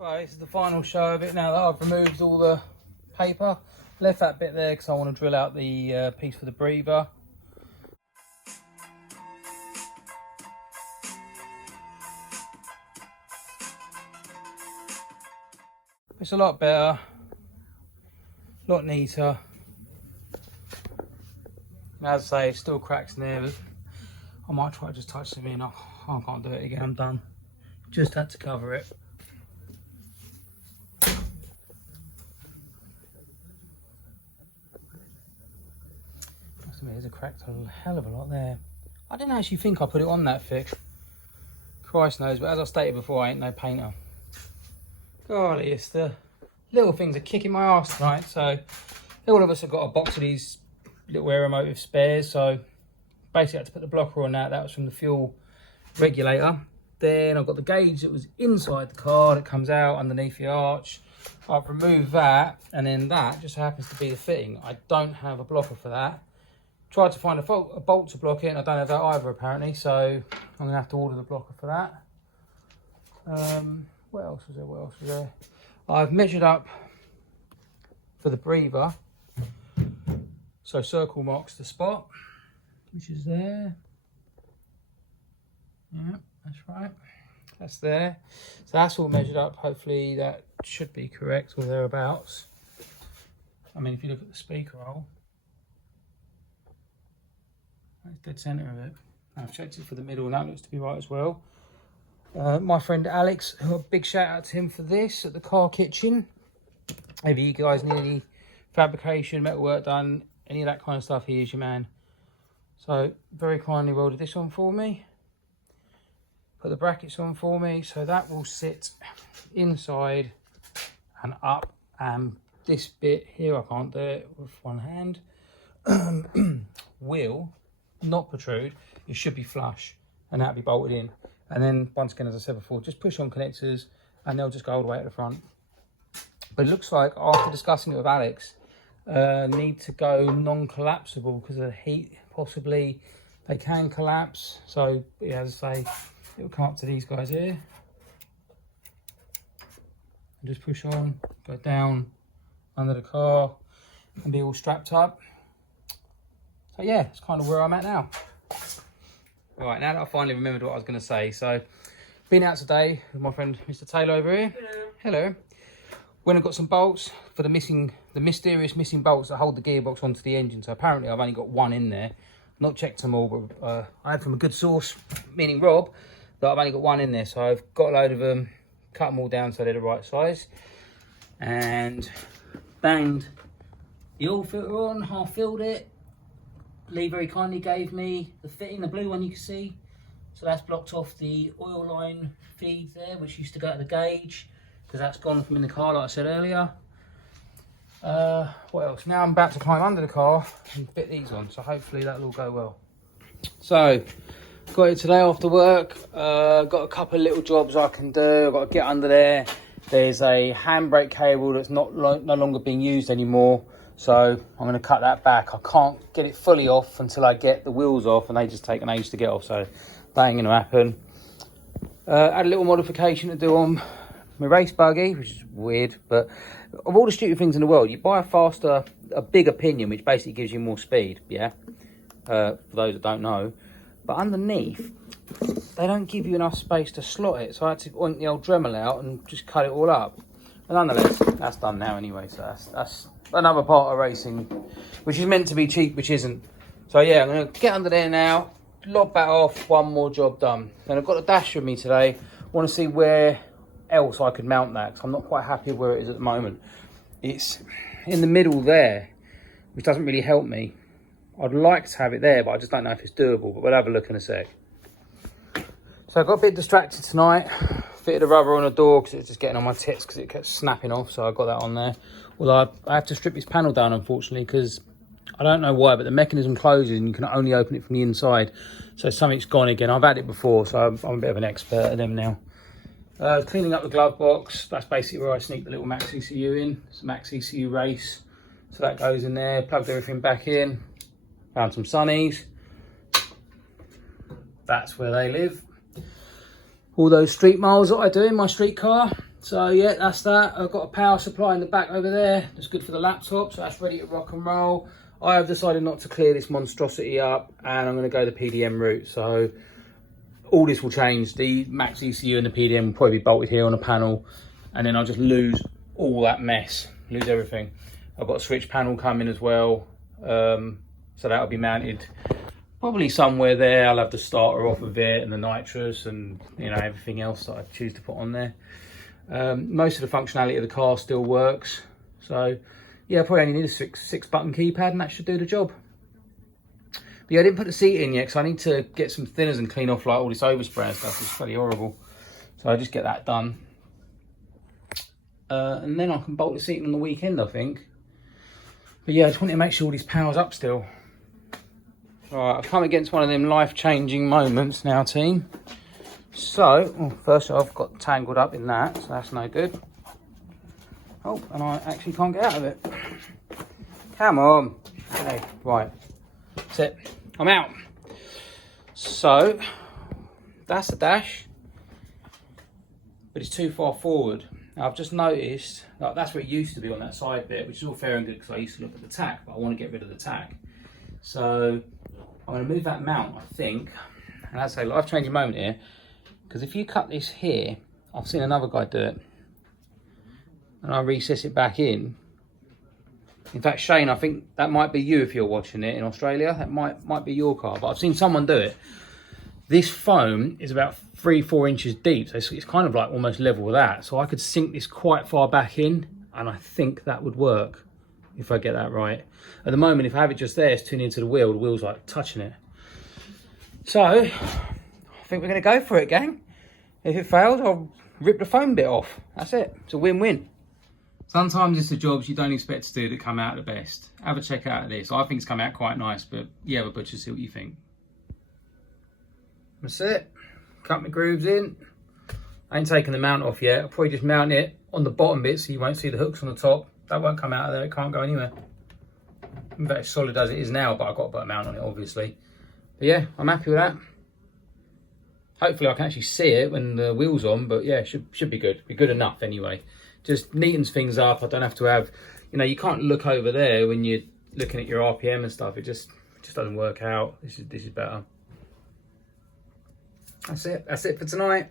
Right, this is the final show of it now that I've removed all the paper. Left that bit there because I want to drill out the piece for the breather. It's a lot better, a lot neater. As I say, it still cracks in there. I might try to just touch them in. I can't do it again, I'm done. Just had to cover it. There's a cracked a hell of a lot there. I didn't actually think I put it on that thick. Christ knows, but as I stated before, I ain't no painter. Golly, it's the little things are kicking my arse tonight. So all of us have got a box of these little aeromotive spares. So basically I had to put the blocker on that. That was from the fuel regulator. Then I've got the gauge that was inside the car that comes out underneath the arch. I've removed that, and then that just happens to be the fitting. I don't have a blocker for that. Tried to find a bolt to block it, and I don't have that either apparently, so I'm going to have to order the blocker for that. What else was there? I've measured up for the breather, so circle marks the spot, which is there. Yeah, that's right, that's there. So that's all measured up. Hopefully that should be correct or thereabouts. I mean, if you look at the speaker hole, that's dead centre of it. I've checked it for the middle and that looks to be right as well. My friend Alex, who a big shout out to him for this at the car kitchen. If you guys need any fabrication, metal work done, any of that kind of stuff, he is your man. So very kindly welded this on for me. Put the brackets on for me, so that will sit inside and up, and this bit here, I can't do it with one hand, will not protrude. It should be flush and that'll be bolted in. And then once again, as I said before, just push on connectors and they'll just go all the way at the front. But it looks like after discussing it with Alex, need to go non-collapsible because of the heat. Possibly they can collapse. So yeah, as I say, it'll come up to these guys here. And just push on, go down under the car and be all strapped up. So yeah, it's kind of where I'm at now. Right, now that I finally remembered what I was going to say. So, been out today with my friend Mr. Taylor over here. Hello. Hello. Went and got some bolts for the mysterious missing bolts that hold the gearbox onto the engine. So apparently I've only got one in there. Not checked them all, but I had from a good source, meaning Rob, that I've only got one in there. So I've got a load of them, cut them all down so they're the right size. And banged the oil filter on, half filled it. Lee very kindly gave me the fitting, the blue one you can see. So that's blocked off the oil line feed there, which used to go to the gauge, because that's gone from in the car, like I said earlier. What else? Now I'm about to climb under the car and fit these on, so hopefully that'll all go well. So, got it today after work. Got a couple of little jobs I can do. I've got to get under there. There's a handbrake cable that's no longer being used anymore. So I'm going to cut that back. I can't get it fully off until I get the wheels off, and they just take an age to get off, so that ain't going to happen. Had a little modification to do on my race buggy, which is weird, but of all the stupid things in the world, you buy a bigger pinion, which basically gives you more speed, yeah, for those that don't know. But underneath, they don't give you enough space to slot it, so I had to oink the old Dremel out and just cut it all up. But nonetheless, that's done now anyway, so that's another part of racing, which is meant to be cheap, which isn't. So yeah, I'm going to get under there now, lob that off, one more job done. Then I've got the dash with me today. I want to see where else I could mount that, because I'm not quite happy where it is at the moment. It's in the middle there, which doesn't really help me. I'd like to have it there, but I just don't know if it's doable, but we'll have a look in a sec. So I got a bit distracted tonight. Fitted a rubber on the door because it's just getting on my tits because it kept snapping off, so I got that on there. Although I have to strip this panel down, unfortunately, because I don't know why, but the mechanism closes and you can only open it from the inside. So something's gone again. I've had it before, so I'm a bit of an expert at them now. Cleaning up the glove box. That's basically where I sneak the little Maxx ECU in. It's a Maxx ECU race. So that goes in there. Plugged everything back in. Found some sunnies. That's where they live. All those street miles that I do in my street car, So yeah, that's that. I've got a power supply in the back over there. That's good for the laptop, so that's ready to rock and roll. I have decided not to clear this monstrosity up, and I'm going to go the PDM route. So all this will change. The Maxx ECU and the PDM will probably be bolted here on a panel, and then I'll just lose all that mess, lose everything. I've got a switch panel coming as well, so that'll be mounted probably somewhere there. I'll have the starter off of it and the nitrous and, you know, everything else that I choose to put on there. Most of the functionality of the car still works, so yeah, I probably only need a six button keypad and that should do the job. But yeah, I didn't put the seat in yet because I need to get some thinners and clean off like all this overspray and stuff. It's pretty horrible, so I just get that done, and then I can bolt the seat on the weekend, I think. But yeah, I just want to make sure all this power's up still. Alright, I've come against one of them life-changing moments now, team. So, first I've got tangled up in that, so that's no good. Oh, and I actually can't get out of it. Come on. Okay, right. That's it. I'm out. So, that's the dash. But it's too far forward. Now, I've just noticed, like, that's where it used to be on that side bit, which is all fair and good because I used to look at the tack, but I want to get rid of the tack. So, I'm going to move that mount, I think. And that's a life-changing moment here. Because if you cut this here, I've seen another guy do it. And I recess it back in. In fact, Shane, I think that might be you if you're watching it in Australia. That might be your car, but I've seen someone do it. This foam is about 3-4 inches deep, so it's kind of like almost level with that. So I could sink this quite far back in, and I think that would work if I get that right. At the moment, if I have it just there, it's tuned into the wheel's like touching it. So, I think we're going to go for it, gang. If it fails, I'll rip the foam bit off. That's it. It's a win-win. Sometimes it's the jobs you don't expect to do that come out the best. Have a check out of this. I think it's come out quite nice, but yeah, but just see what you think. That's it. Cut my grooves in. I ain't taken the mount off yet. I'll probably just mount it on the bottom bit so you won't see the hooks on the top. That won't come out of there. It can't go anywhere. In fact, it's solid as it is now, but I've got to put a mount on it, obviously. But yeah, I'm happy with that. Hopefully I can actually see it when the wheel's on, but yeah, should be good. Be good enough anyway. Just neatens things up. I don't have to have, you know, you can't look over there when you're looking at your RPM and stuff. It just doesn't work out. This is better. That's it. That's it for tonight.